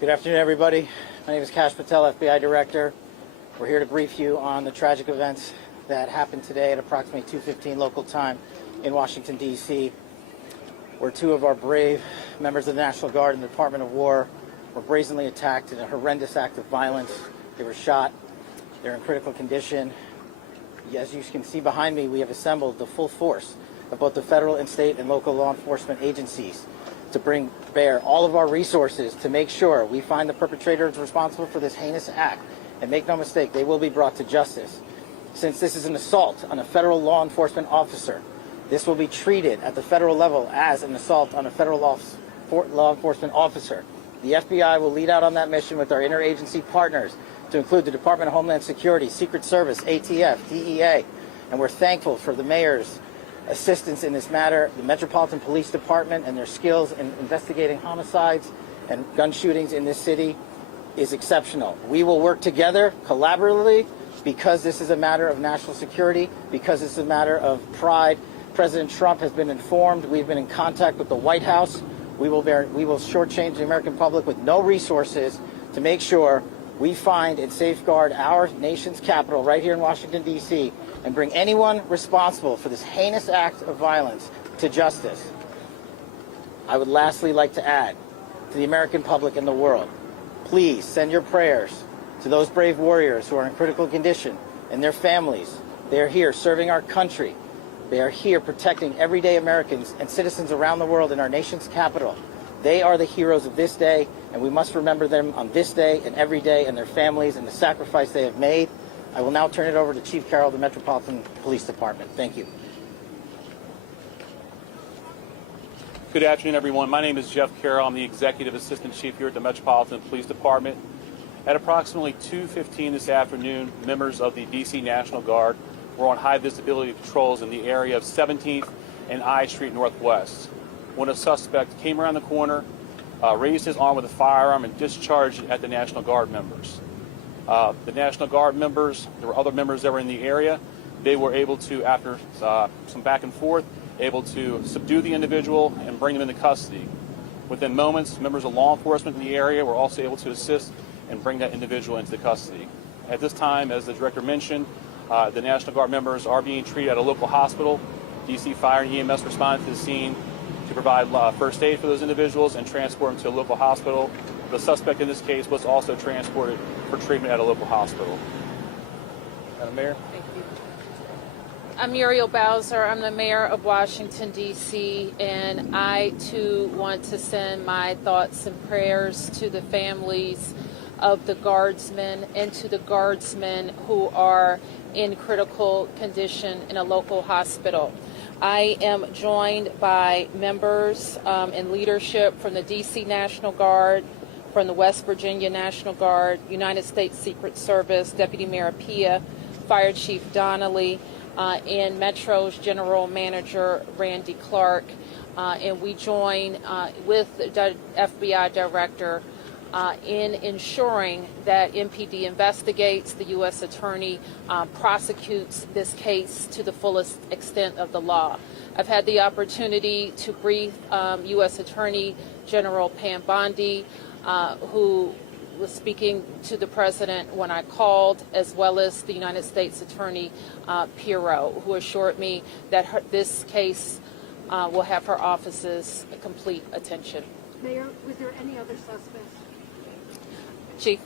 Good afternoon, everybody. My name is Kash Patel, FBI Director. We're here to brief you on the tragic events that happened today at approximately 2:15 local time in Washington, D.C., where two of our brave members of the National Guard and the Department of War were brazenly attacked in a horrendous act of violence. They were shot. They're in critical condition. As you can see behind me, we have assembled the full force of both the federal and state and local law enforcement agencies to bring bear all of our resources to make sure we find the perpetrators responsible for this heinous act. And make no mistake, they will be brought to justice. Since this is an assault on a federal law enforcement officer, this will be treated at the federal level as an assault on a federal law enforcement officer. The FBI will lead out on that mission with our interagency partners, to include the Department of Homeland Security, Secret Service, ATF, DEA, and we're thankful for the mayor's assistance in this matter, the Metropolitan Police Department and their skills in investigating homicides and gun shootings in this city is exceptional. We will work together collaboratively because this is a matter of national security, because it's a matter of pride. President Trump has been informed. We've been in contact with the White House. We will shortchange the American public with no resources to make sure we find and safeguard our nation's capital right here in Washington, D.C., and bring anyone responsible for this heinous act of violence to justice. I would lastly like to add to the American public and the world, please send your prayers to those brave warriors who are in critical condition and their families. They are here serving our country. They are here protecting everyday Americans and citizens around the world in our nation's capital. They are the heroes of this day, and we must remember them on this day and every day, and their families and the sacrifice they have made. I will now turn it over to Chief Carroll of the Metropolitan Police Department. Thank you. Good afternoon, everyone. My name is Jeff Carroll. I'm the Executive Assistant Chief here at the Metropolitan Police Department. At approximately 2:15 this afternoon, members of the D.C. National Guard were on high visibility patrols in the area of 17th and I Street Northwest when a suspect came around the corner, raised his arm with a firearm, and discharged it at the National Guard members. The National Guard members, there were other members that were in the area. They were able to, after some back and forth, able to subdue the individual and bring him into custody. Within moments, members of law enforcement in the area were also able to assist and bring that individual into custody. At this time, as the director mentioned, the National Guard members are being treated at a local hospital. DC Fire and EMS responded to the scene to provide first aid for those individuals and transport them to a local hospital. The suspect in this case was also transported for treatment at a local hospital. Madam Mayor? Thank you. I'm Muriel Bowser. I'm the mayor of Washington, D.C., and I, too, want to send my thoughts and prayers to the families of the guardsmen and to the guardsmen who are in critical condition in a local hospital. I am joined by members and leadership from the D.C. National Guard, from the West Virginia National Guard, United States Secret Service, Deputy Mayor Pia, Fire Chief Donnelly, and Metro's General Manager Randy Clark, and we join with the FBI Director in ensuring that MPD investigates, the U.S. Attorney prosecutes this case to the fullest extent of the law. I've had the opportunity to brief U.S. Attorney General Pam Bondi, who was speaking to the president when I called, as well as the United States Attorney Pirro, who assured me that this case will have her office's complete attention. Mayor, was there any other suspects? Chief?